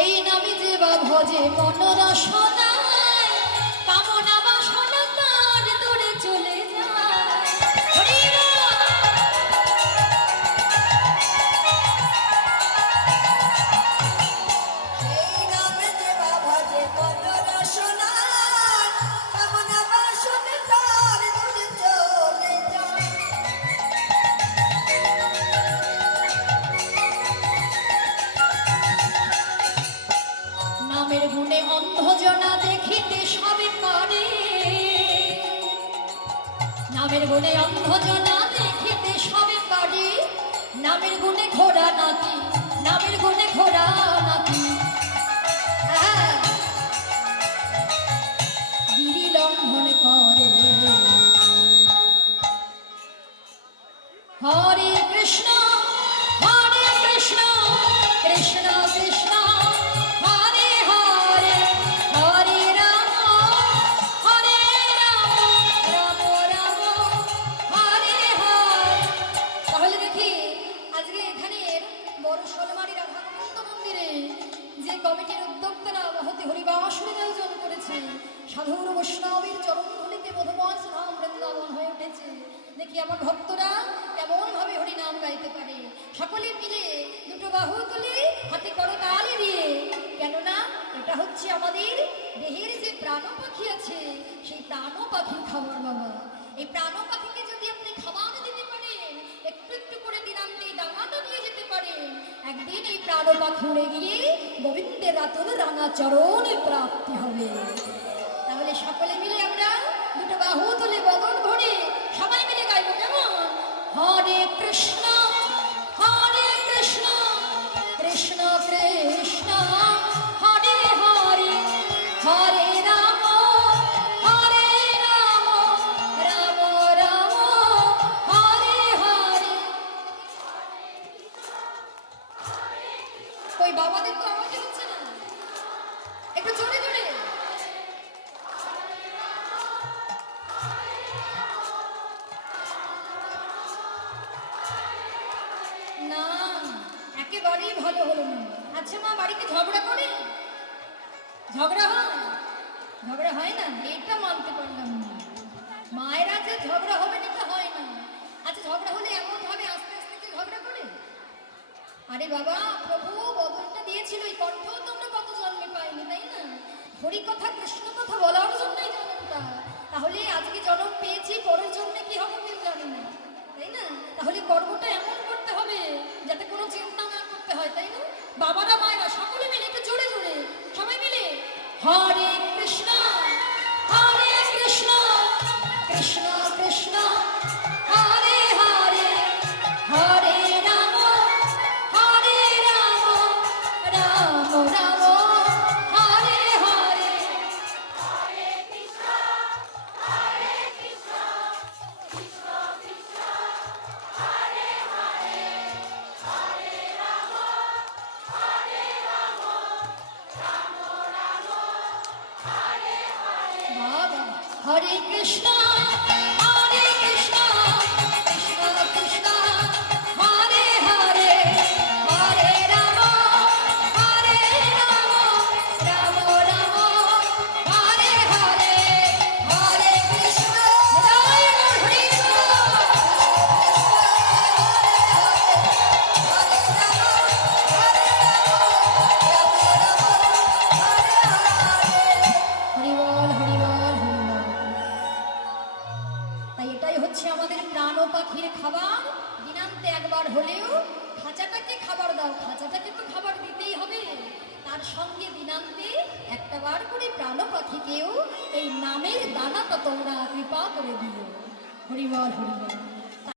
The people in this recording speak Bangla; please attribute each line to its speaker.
Speaker 1: এই নামে যে বা ভজে মনোরসনায় নামের গুণে অন্ধজনা দেখিতে সবে পারি। নামের গুণে ঘোড়া নাকি নামের গুণে ঘোড়া নাকি হ্যাঁ। গিরি লঙ্ঘন করে। হরে কৃষ্ণ। কমিটির উদ্যোক্তারা মহতি হরিবাসনের আয়োজন করেছে। সাধুর বৈষ্ণবের চরণধুলিতে মধুময় নাম বৃন্দাবন হয়ে উঠেছে। দেখি আমার ভক্তরা কেমন ভাবে হরি নাম গাইতে পারে। সকলে মিলে দুটো বাহু তুলে হাতে করো তালি দিয়ে। কেননা এটা হচ্ছে আমাদের দেহের যে প্রাণ পাখি আছে, সেই প্রাণ পাখির খাবার বাবা। এই প্রাণ পাখিকে যদি আপনি খাবার দিতে পারেন পাখি উড়ে গিয়ে গোবিন্দের রাতুল রাঙা চরণে প্রাপ্তি। ওই বাবাদের তো আওয়াজ হচ্ছে না। একটু জোরে জোরে। না, একেবারেই ভালো হলো না। আচ্ছা মা, বাড়িতে ঝগড়া করে? ঝগড়া হয়? ঝগড়া হয় না, এটা মানতে পারলাম না। মায়েরা যে ঝগড়া হবে না হয় না। আচ্ছা ঝগড়া হলে এমন ভাবে আস্তে আস্তে কি ঝগড়া করে আরে বাবা, প্রভু বদলটা দিয়েছিল এই কণ্ঠ তো আমরা কত জন্মে পাইনি, তাই না? হরি কথা কৃষ্ণ কথা বলার জন্যই জন্মটা তাহলে আজকে জন্ম পেয়েছি, পরের জন্মে কি হবে কেউ জানি না, তাই না? তাহলে কর্মটা এমন করতে হবে যাতে কোনো চিন্তা না করতে হয়, তাই না? বাবারা, মায়েরা, সকলে মিলে একটু জোরে জোরে, সবাই মিলে, হরে হরে কৃষ্ণ আমাদের প্রাণ পাখির খাবার। দিনান্তে একবার হলেও খাঁচাটাকে খাবার দাও, খাঁচাটাকে তো খাবার দিতেই হবে। তার সঙ্গে দিনান্তে একটা বার করে প্রাণ পাখিকেও এই নামের দানাটা তোমরা কৃপা করে দিও। হরিবার হরিবল।